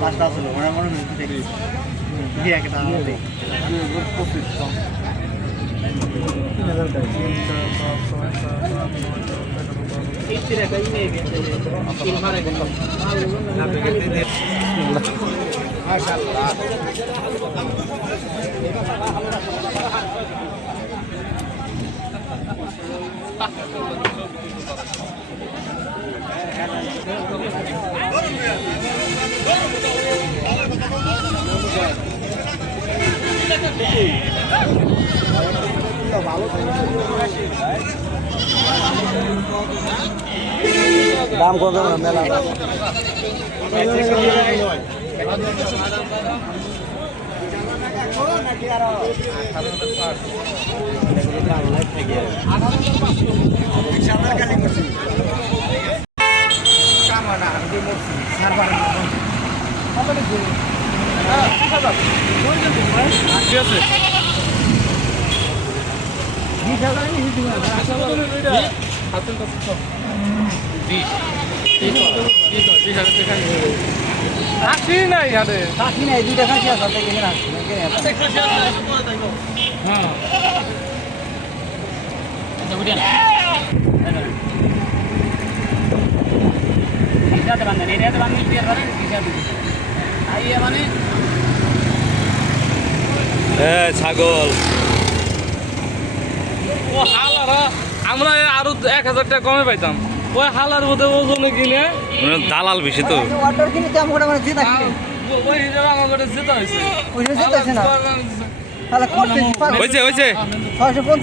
পাঁচটা ছিল মনে মনে দেখি দিয়ে একটা আমাদের 3000 টাকা মাশাআল্লাহ দাম কত না মেলা আসি নাই হাতে কাশি নাই দুইটা কাশি আছে তাই কেন আসছে হ্যাঁ এটা বুঝেন ইজাতে বান্ধেন এরিয়াতে বান্ধেন দিয়ে ধরেন ইজাতে আইয়া মানে ছাগল ও হালারা আমরা আরো 1000 টাকা কমে পাইতাম ওই হালার মধ্যে ওজনে কিনে দালাল বেশি তো অর্ডার কিনে তো আমরা মানে জিতা কিনে ওই হিসাবে আমার কাছে যেতে হয়েছে ওই জিতাছে না তাহলে কোন হয়েছে 650